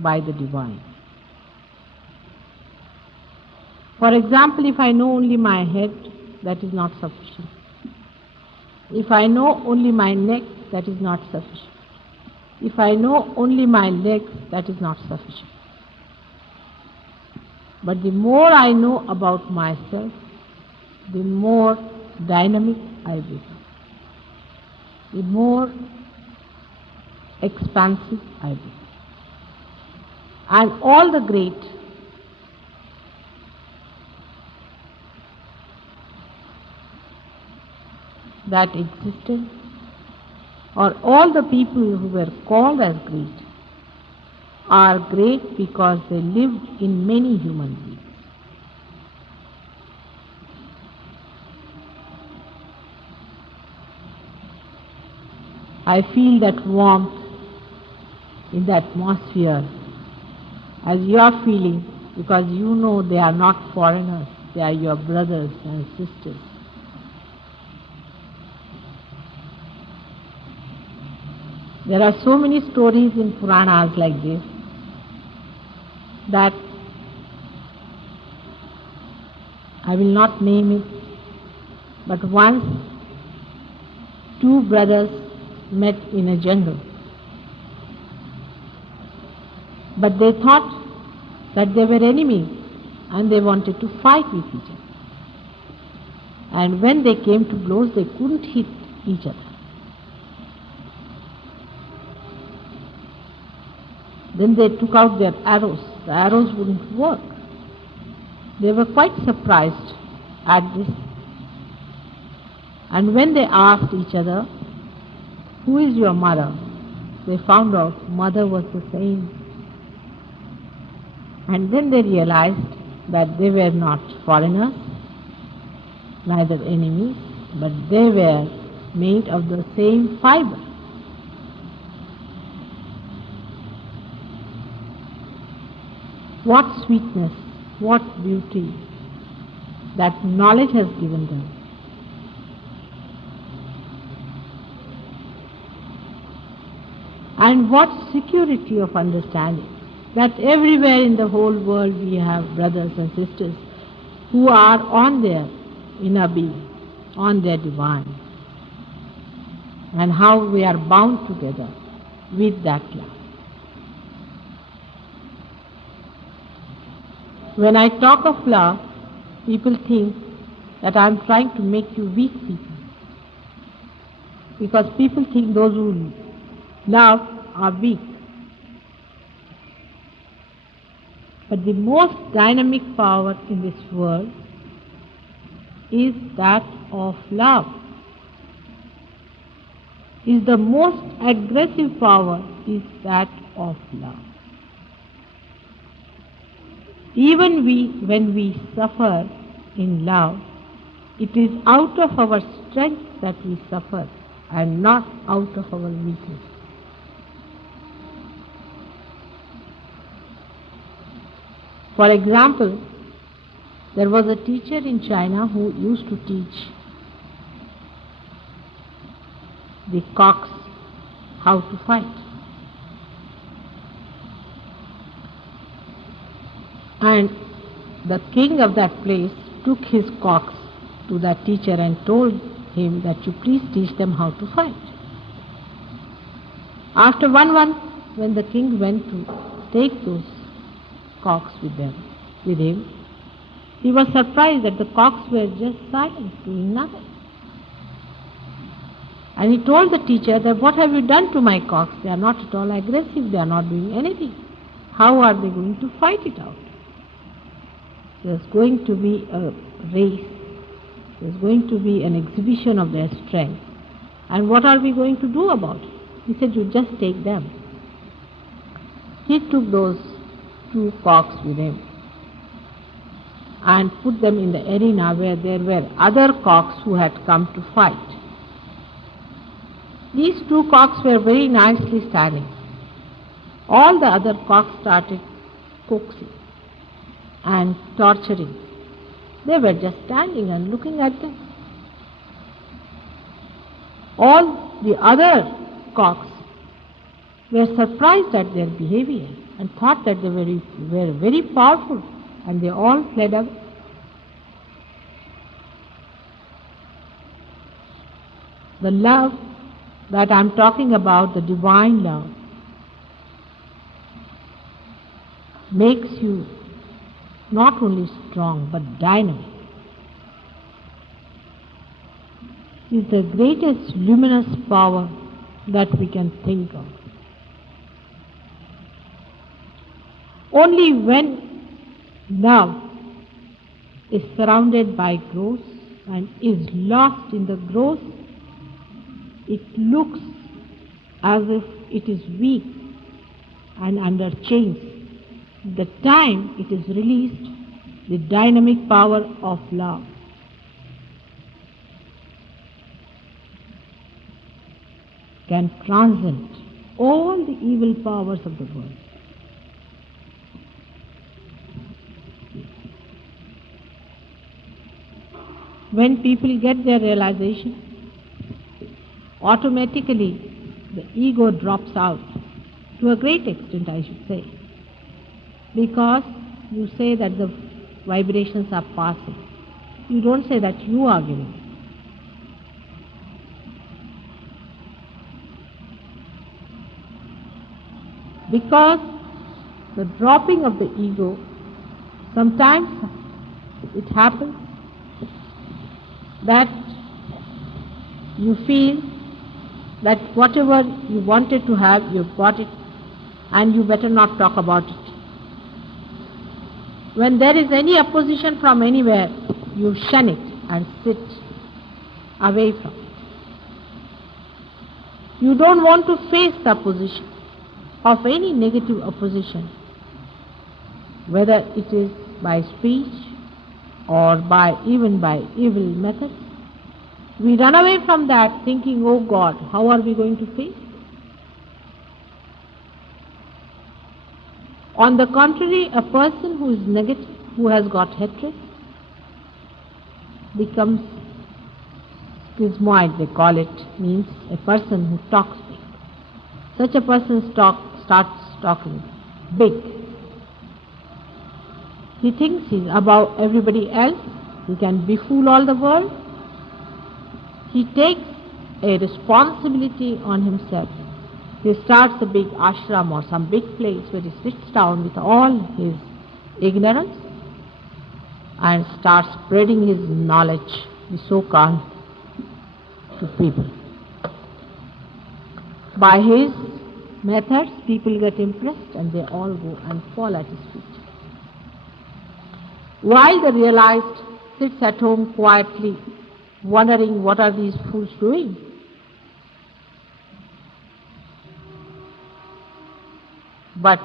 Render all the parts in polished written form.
by the divine. For example, if I know only my head, that is not sufficient. If I know only my neck, that is not sufficient. If I know only my legs, that is not sufficient. But the more I know about myself, the more dynamic I become, the more expansive I become. And all the great that existed, or all the people who were called as great, are great because they lived in many human beings. I feel that warmth in the atmosphere as you are feeling, because you know they are not foreigners, they are your brothers and sisters. There are so many stories in Puranas like this, that I will not name it, but once two brothers met in a jungle. But they thought that they were enemies and they wanted to fight with each other. And when they came to blows, they couldn't hit each other. Then they took out their arrows. The arrows wouldn't work. They were quite surprised at this. And when they asked each other, "Who is your mother?" they found out mother was the same. And then they realized that they were not foreigners, neither enemies, but they were made of the same fiber. What sweetness, what beauty that knowledge has given them. And what security of understanding that everywhere in the whole world we have brothers and sisters who are on their inner being, on their divine, and how we are bound together with that love. When I talk of love, people think that I am trying to make you weak people, because people think those who love are weak. But the most dynamic power in this world is that of love. Is the most aggressive power is that of love. Even when we suffer in love, it is out of our strength that we suffer and not out of our weakness. For example, there was a teacher in China who used to teach the cocks how to fight. And the king of that place took his cocks to that teacher and told him that you please teach them how to fight. After 1 month, when the king went to take those cocks with him, he was surprised that the cocks were just silent, doing nothing. And he told the teacher that, "What have you done to my cocks? They are not at all aggressive, they are not doing anything. How are they going to fight it out? There's going to be a race, there's going to be an exhibition of their strength. And what are we going to do about it?" He said, "You just take them." He took those 2 cocks with him and put them in the arena where there were other cocks who had come to fight. These 2 cocks were very nicely standing. All the other cocks started coaxing and torturing. They were just standing and looking at them. All the other cocks were surprised at their behavior and thought that they were very powerful, and they all fled away. The love that I'm talking about, the divine love, makes you not only strong but dynamic. It's the greatest luminous power that we can think of. Only when love is surrounded by growth and is lost in the growth, it looks as if it is weak and under chains. The time it is released, the dynamic power of love can transcend all the evil powers of the world. When people get their realization, automatically the ego drops out, to a great extent I should say, because you say that the vibrations are passing. You don't say that you are giving. Because the dropping of the ego, sometimes it happens that you feel that whatever you wanted to have, you've got it, and you better not talk about it. When there is any opposition from anywhere, you shun it and sit away from it. You don't want to face the opposition of any negative opposition, whether it is by speech or even by evil methods. We run away from that thinking, oh God, how are we going to face it? On the contrary, a person who is negative, who has got hatred, becomes schismoid, they call it, means a person who talks big. Such a person starts talking big. He thinks he's above everybody else, he can befool all the world. He takes a responsibility on himself. He starts a big ashram or some big place where he sits down with all his ignorance and starts spreading his knowledge, the so-called, to people. By his methods, people get impressed and they all go and fall at his feet. While the realized sits at home quietly, wondering what are these fools doing. But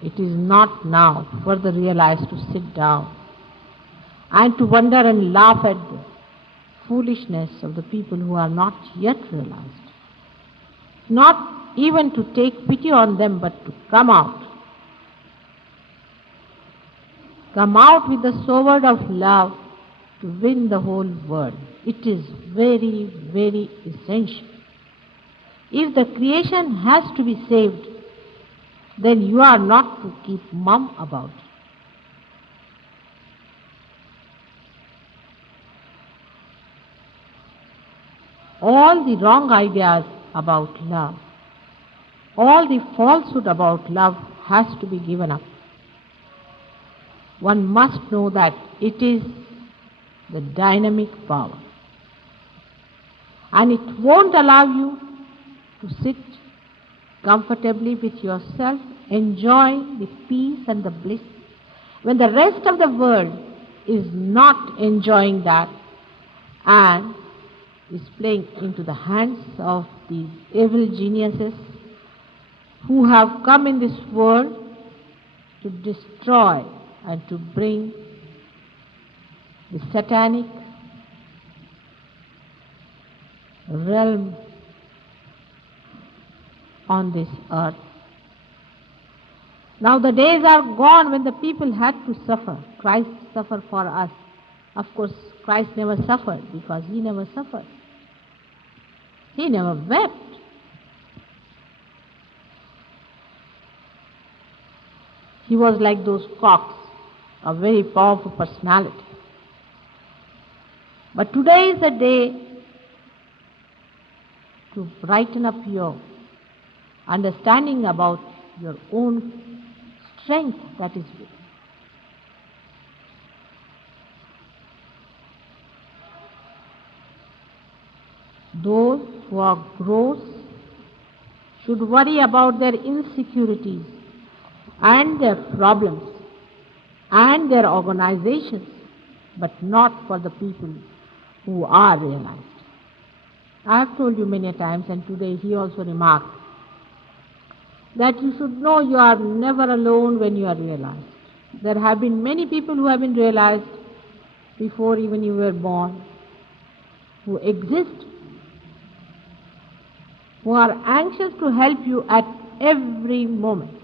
it is not now for the realized to sit down and to wonder and laugh at the foolishness of the people who are not yet realized. Not even to take pity on them, but to come out. Come out with the sword of love to win the whole world. It is very, very essential. If the creation has to be saved, then you are not to keep mum about it. All the wrong ideas about love, all the falsehood about love has to be given up. One must know that it is the dynamic power. And it won't allow you to sit comfortably with yourself, enjoying the peace and the bliss, when the rest of the world is not enjoying that and is playing into the hands of these evil geniuses who have come in this world to destroy and to bring the satanic realm on this earth. Now the days are gone when the people had to suffer. Christ suffered for us. Of course, Christ never suffered because he never suffered. He never wept. He was like those cocks, a very powerful personality. But today is a day to brighten up your understanding about your own strength that is within. Those who are gross should worry about their insecurities and their problems and their organizations, but not for the people who are realized. I have told you many times, and today he also remarked, that you should know you are never alone when you are realized. There have been many people who have been realized before even you were born, who exist, who are anxious to help you at every moment.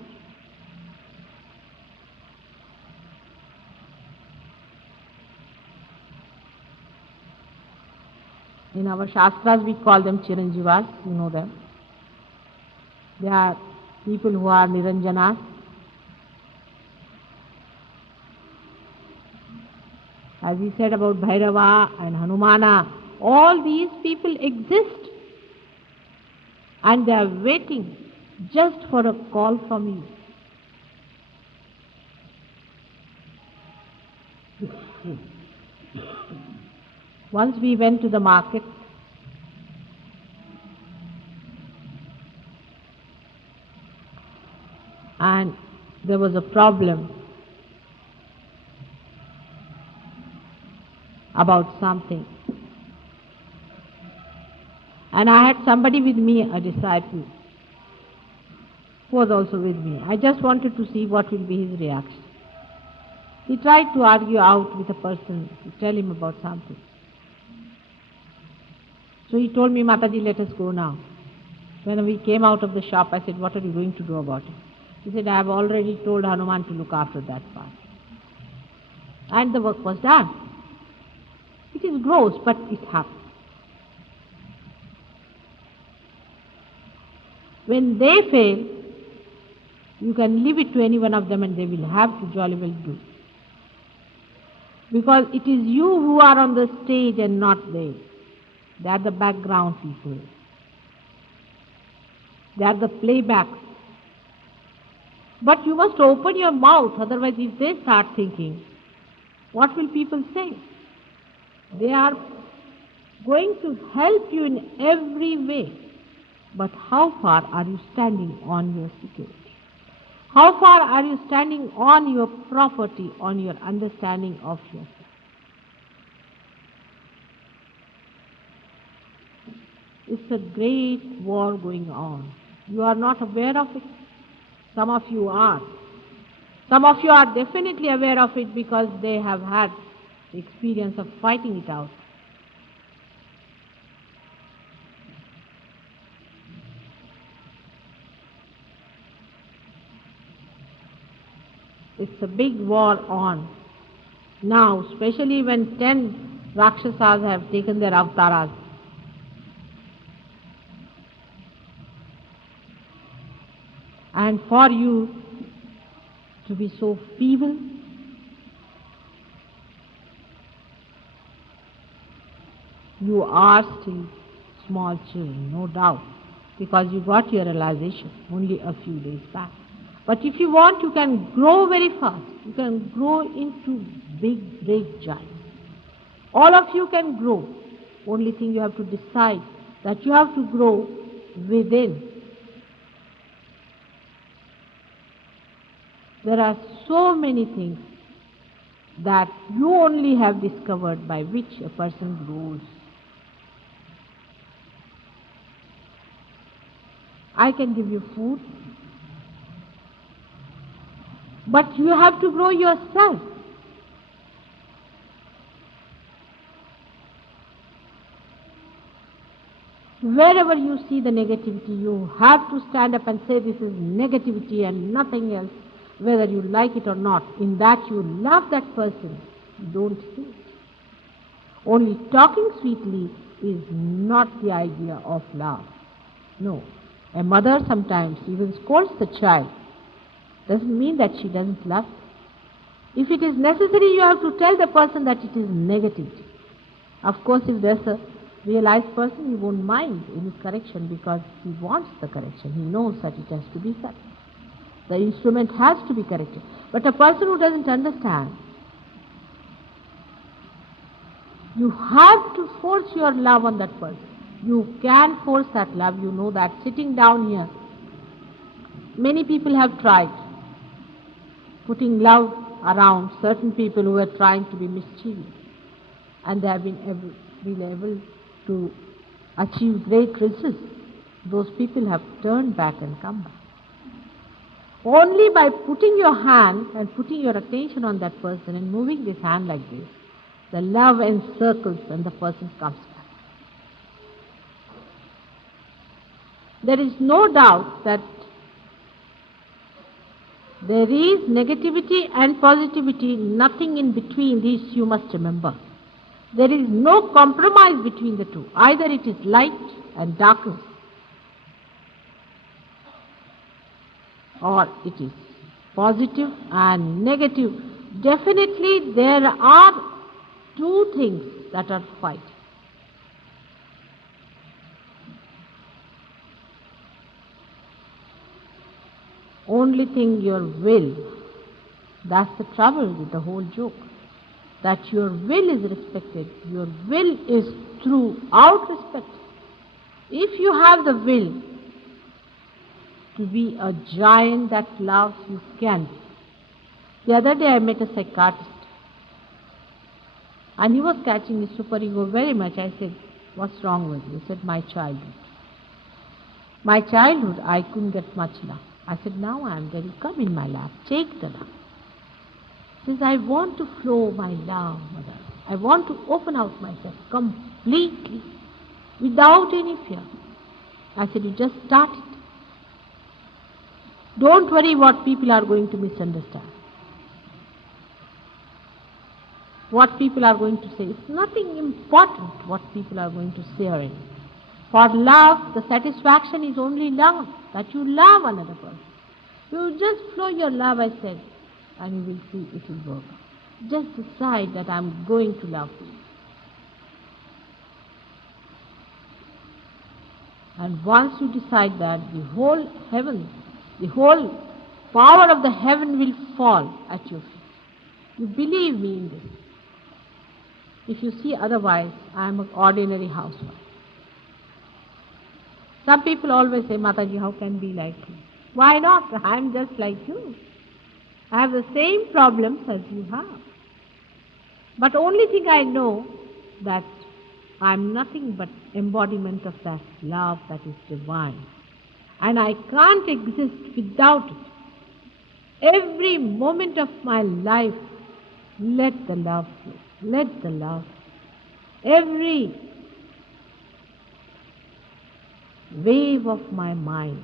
In our Shastras we call them Chiranjivas, you know them. They are people who are Niranjanas. As he said about Bhairava and Hanumana, all these people exist and they are waiting just for a call from you. Once we went to the market and there was a problem about something. And I had somebody with me, a disciple, who was also with me. I just wanted to see what will be his reaction. He tried to argue out with a person, to tell him about something. So he told me, Mataji, let us go now. When we came out of the shop, I said, what are you going to do about it? He said, I have already told Hanuman to look after that part. And the work was done. It is gross, but it happens. When they fail, you can leave it to any one of them and they will have to jolly well do. Because it is you who are on the stage and not they. They are the background people. They are the playbacks. But you must open your mouth, otherwise if they start thinking, what will people say? They are going to help you in every way. But how far are you standing on your security? How far are you standing on your property, on your understanding of yourself? It's a great war going on. You are not aware of it. Some of you are. Some of you are definitely aware of it because they have had the experience of fighting it out. It's a big war on. Now, especially when 10 Rakshasas have taken their avtaras. And for you to be so feeble, you are still small children, no doubt, because you got your realization only a few days back. But if you want, you can grow very fast. You can grow into big, great giants. All of you can grow. Only thing you have to decide that you have to grow within. There are so many things that you only have discovered by which a person grows. I can give you food, but you have to grow yourself. Wherever you see the negativity, you have to stand up and say this is negativity and nothing else, whether you like it or not. In that you love that person, don't say it. Only talking sweetly is not the idea of love. No. A mother sometimes even scolds the child Doesn't mean that she doesn't love you. If it is necessary, you have to tell the person that it is negativity. Of course, if there's a realized person, he won't mind any correction because he wants the correction. He knows that it has to be corrected. The instrument has to be corrected. But a person who doesn't understand, you have to force your love on that person. You can force that love. You know that sitting down here, many people have tried putting love around certain people who were trying to be mischievous, and they have been able to achieve great results. Those people have turned back and come back. Only by putting your hand and putting your attention on that person and moving this hand like this, the love encircles and the person comes back. There is no doubt that there is negativity and positivity, nothing in between. These you must remember. There is no compromise between the two. Either it is light and darkness, or it is positive and negative. Definitely there are two things that are fighting. Only thing, your will. That's the trouble with the whole joke. That your will is respected. Your will is throughout respected. If you have the will to be a giant that loves, you can be. The other day I met a psychiatrist, and he was catching his superego very much. I said, "What's wrong with you?" He said, "My childhood. My childhood, I couldn't get much love." I said, "Now I am ready. Come in my lap. Take the love." He says, "I want to flow my love, mother. I want to open out myself completely, without any fear." I said, "You just start it. Don't worry what people are going to misunderstand. What people are going to say. It's nothing important what people are going to say or anything. For love, the satisfaction is only love, that you love another person. You just flow your love," I said, "and you will see it will work. Just decide that I'm going to love you. And once you decide that, the whole heaven, the whole power of the heaven will fall at your feet. You believe me in this. If you see otherwise, I am an ordinary housewife." Some people always say, "Mataji, how can be like you?" Why not? I am just like you. I have the same problems as you have. But only thing I know that I am nothing but embodiment of that love that is divine. And I can't exist without it. Every moment of my life, let the love flow. Let the love. Every wave of my mind,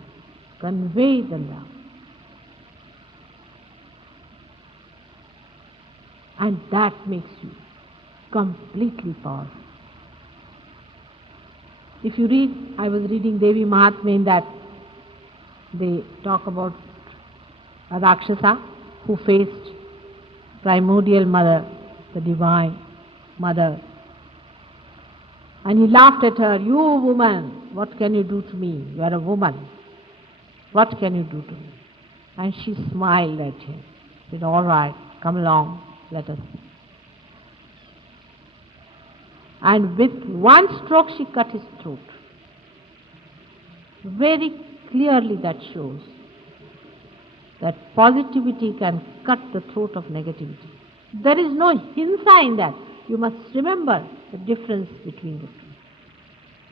convey the love. And that makes you completely powerful. If you read, I was reading Devi Mahatma, in that they talk about a Rakshasa who faced primordial mother, the divine mother. And he laughed at her, "You woman, what can you do to me? You are a woman. What can you do to me?" And she smiled at him, said, "All right, come along, let us." And with one stroke she cut his throat. Very clearly that shows that positivity can cut the throat of negativity. There is no hinsa in that. You must remember the difference between the two.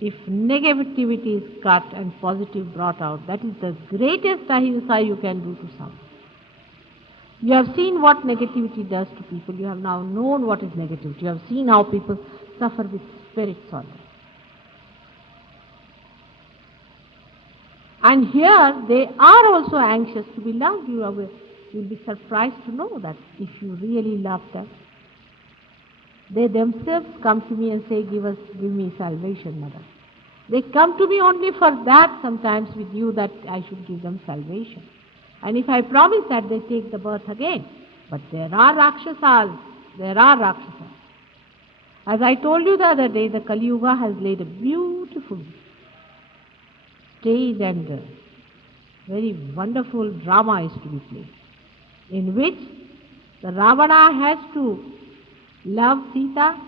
If negativity is cut and positive brought out, that is the greatest ahimsa you can do to someone. You have seen what negativity does to people. You have now known what is negativity. You have seen how people suffer with spirits on them. And here they are also anxious to be loved. You will be surprised to know that if you really love them, they themselves come to me and say, give me salvation, mother. They come to me only for that sometimes with you, that I should give them salvation. And if I promise that, they take the birth again. But there are Rakshasas. There are Rakshasas. As I told you the other day, the Kali Yuga has laid a beautiful stage and very wonderful drama is to be played, in which the Ravana has to love Sita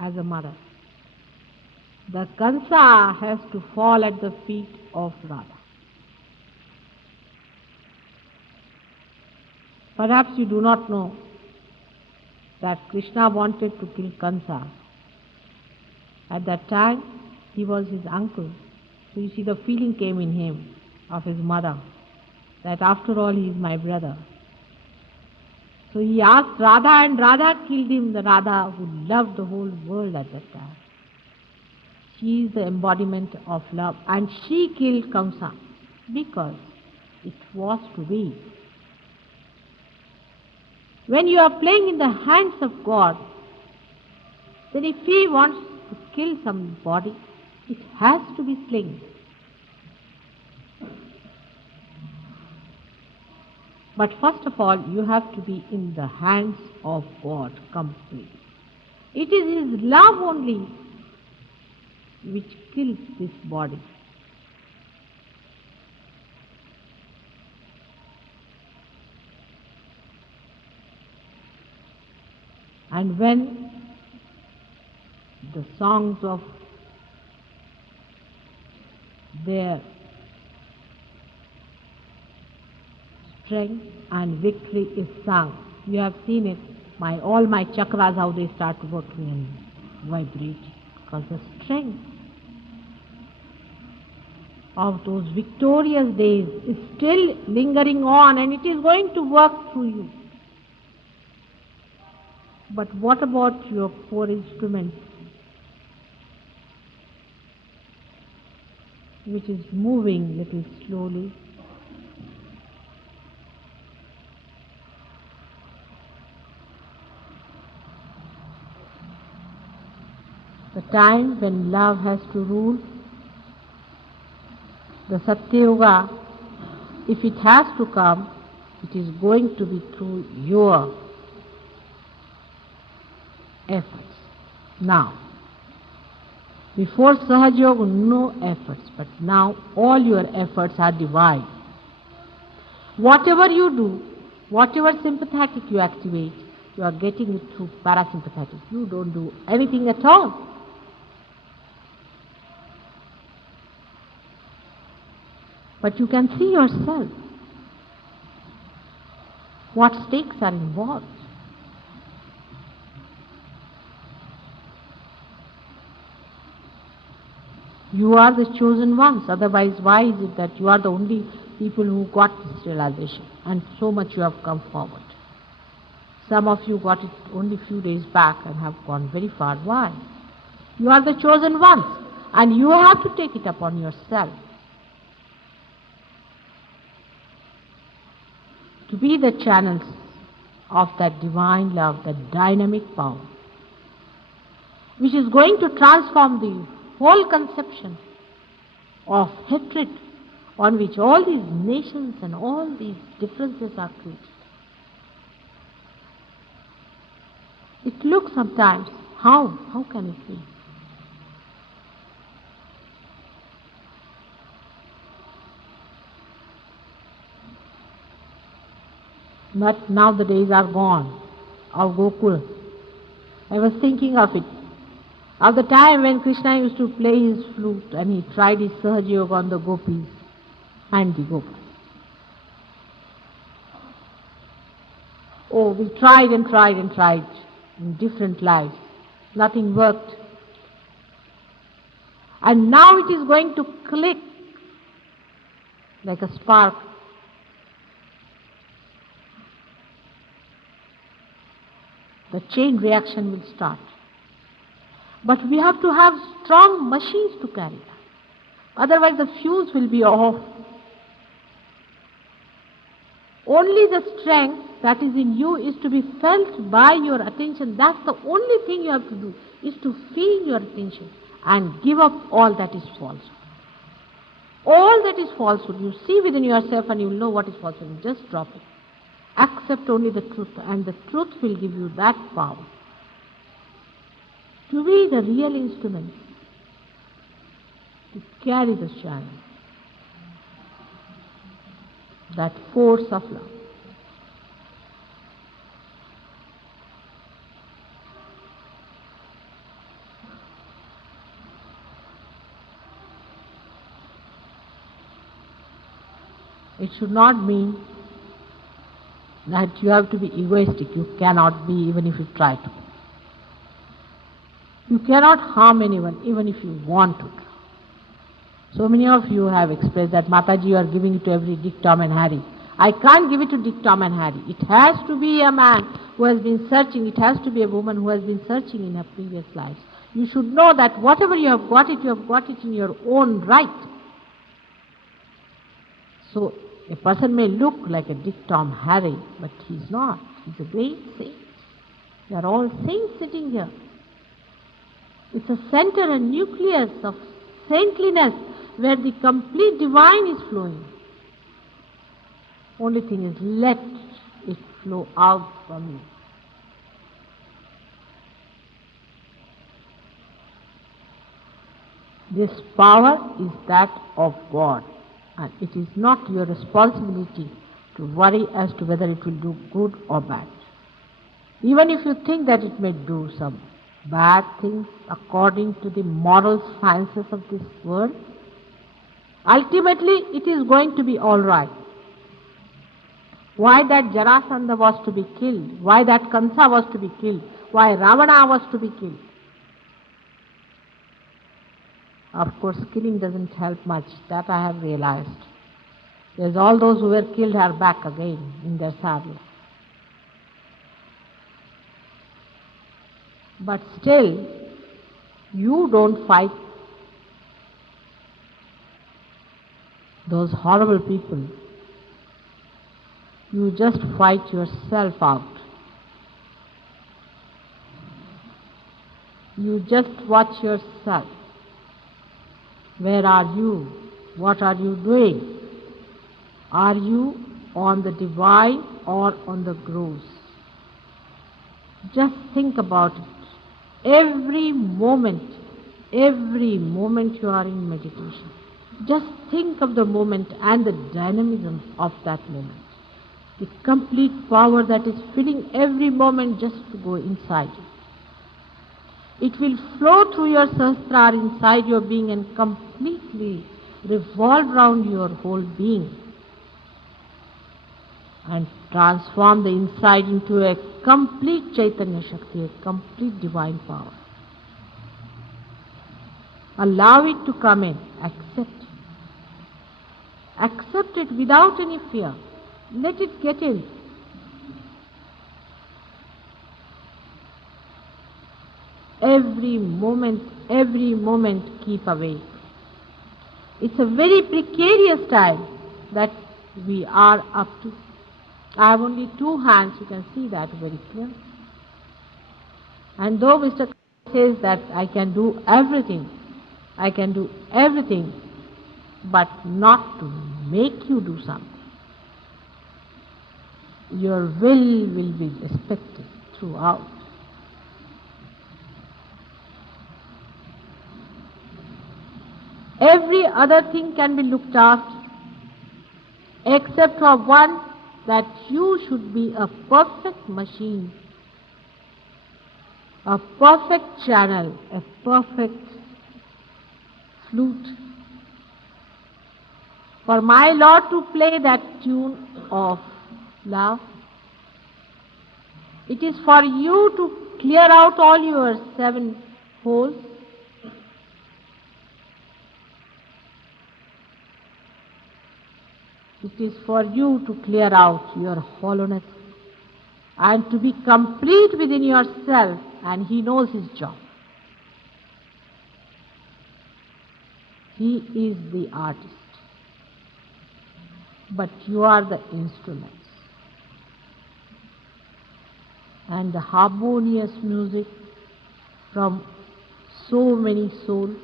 as a mother. The Kansa has to fall at the feet of Radha. Perhaps you do not know that Krishna wanted to kill Kansa. At that time, he was his uncle. So you see, the feeling came in him of his mother, that after all he is my brother. So he asked Radha, and Radha killed him, the Radha who loved the whole world at that time. She is the embodiment of love, and she killed Kamsa because it was to be. When you are playing in the hands of God, then if He wants to kill somebody, it has to be slain. But first of all, you have to be in the hands of God completely. It is His love only which kills this body. And when the songs of their strength and victory is sung, you have seen it, all my chakras, how they start working and vibrating, because the strength of those victorious days is still lingering on, and it is going to work through you. But what about your poor instrument, which is moving little slowly? The time when love has to rule, the Satya Yuga, if it has to come, it is going to be through your efforts. Now, before Sahaja Yoga, no efforts, but now all your efforts are divine. Whatever you do, whatever sympathetic you activate, you are getting it through parasympathetic. You don't do anything at all. But you can see yourself what stakes are involved. You are the chosen ones, otherwise why is it that you are the only people who got this realization, and so much you have come forward? Some of you got it only a few days back and have gone very far. Why? You are the chosen ones, and you have to take it upon yourself to be the channels of that divine love, that dynamic power, which is going to transform the whole conception of hatred on which all these nations and all these differences are created. It looks sometimes, how can it be? But now the days are gone of Gokul. I was thinking of it, of the time when Krishna used to play his flute and he tried his Sahaja Yoga on the gopis and the gopas. Oh, we tried and tried and tried in different lives. Nothing worked. And now it is going to click like a spark. The chain reaction will start. But we have to have strong machines to carry that. Otherwise the fuse will be off. Only the strength that is in you is to be felt by your attention. That's the only thing you have to do, is to feel your attention and give up all that is false. All that is falsehood, you see within yourself and you will know what is falsehood. Just drop it. Accept only the truth, and the truth will give you that power to be the real instrument, to carry the channel, that force of love. It should not mean that you have to be egoistic. You cannot be, even if you try to. You cannot harm anyone, even if you want to. So many of you have expressed that, Mataji, you are giving it to every Dick, Tom and Harry. I can't give it to Dick, Tom and Harry. It has to be a man who has been searching. It has to be a woman who has been searching in her previous lives. You should know that whatever you have got it in your own right. So a person may look like a Dick, Tom, Harry, but he's not. He's a great saint. They are all saints sitting here. It's a center, a nucleus of saintliness where the complete divine is flowing. Only thing is, let it flow out from you. This power is that of God, and it is not your responsibility to worry as to whether it will do good or bad. Even if you think that it may do some bad things according to the moral sciences of this world, ultimately it is going to be all right. Why that Jarasandha was to be killed, why that Kansa was to be killed, why Ravana was to be killed. Of course, killing doesn't help much, that I have realized. There's all those who were killed are back again in their saddle. But still, you don't fight those horrible people. You just fight yourself out. You just watch yourself. Where are you? What are you doing? Are you on the divine or on the gross? Just think about it. Every moment you are in meditation, just think of the moment and the dynamism of that moment. The complete power that is filling every moment just to go inside you. It will flow through your sahasrara inside your being and completely revolve around your whole being and transform the inside into a complete Chaitanya Shakti, a complete divine power. Allow it to come in, accept it. Accept it without any fear. Let it get in. Every moment keep awake. It's a very precarious time that we are up to. I have only two hands, you can see that very clear. And though Mr. says that I can do everything, but not to make you do something. Your will be respected throughout. Every other thing can be looked after, except for one, that you should be a perfect machine, a perfect channel, a perfect flute, for my Lord to play that tune of love. It is for you to clear out all your 7 holes. It is for you to clear out your hollowness and to be complete within yourself, and He knows His job. He is the artist, but you are the instruments. And the harmonious music from so many souls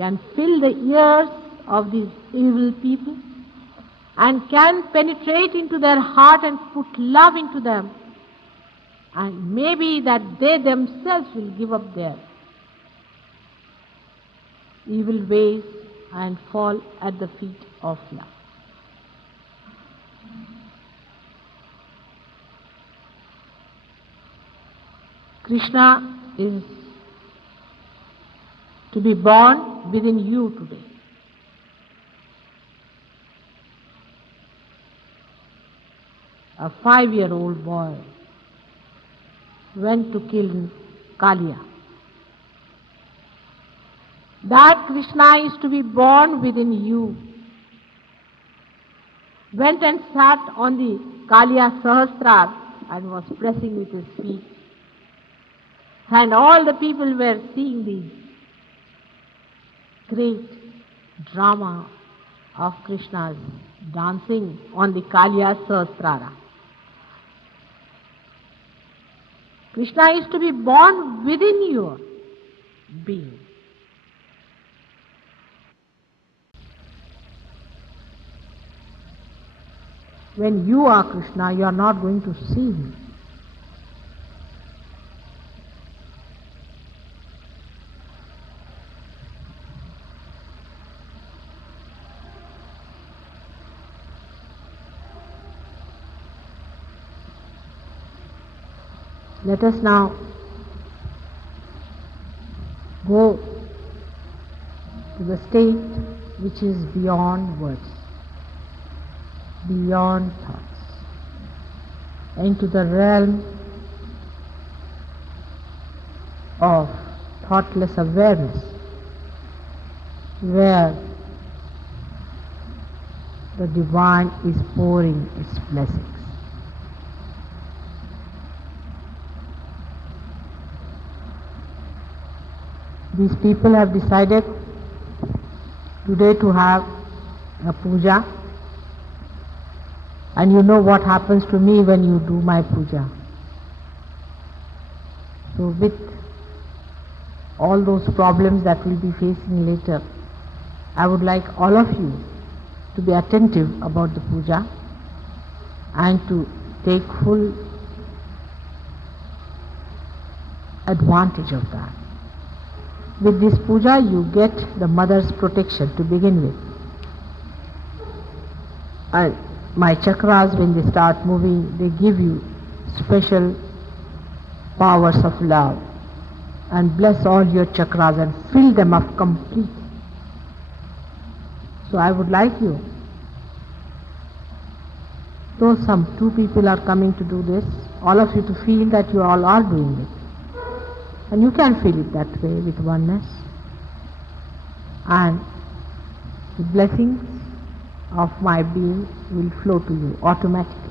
can fill the ears of these evil people and can penetrate into their heart and put love into them, and maybe that they themselves will give up their evil ways and fall at the feet of love. Krishna is to be born within you today. A 5-year-old boy went to kill Kaliya. That Krishna is to be born within you. Went and sat on the Kaliya Sahasrara and was pressing with his feet. And all the people were seeing the great drama of Krishna's dancing on the Kaliya Sahasrara. Krishna is to be born within your being. When you are Krishna, you are not going to see him. Let us now go to the state which is beyond words, beyond thoughts, into the realm of thoughtless awareness, where the divine is pouring its blessings. These people have decided today to have a puja, and you know what happens to me when you do my puja. So with all those problems that we'll be facing later, I would like all of you to be attentive about the puja and to take full advantage of that. With this puja, you get the mother's protection to begin with. And my chakras, when they start moving, they give you special powers of love and bless all your chakras and fill them up completely. So I would like you, though some 2 people are coming to do this, all of you to feel that you all are doing it. And you can feel it that way with oneness. And the blessings of my being will flow to you automatically.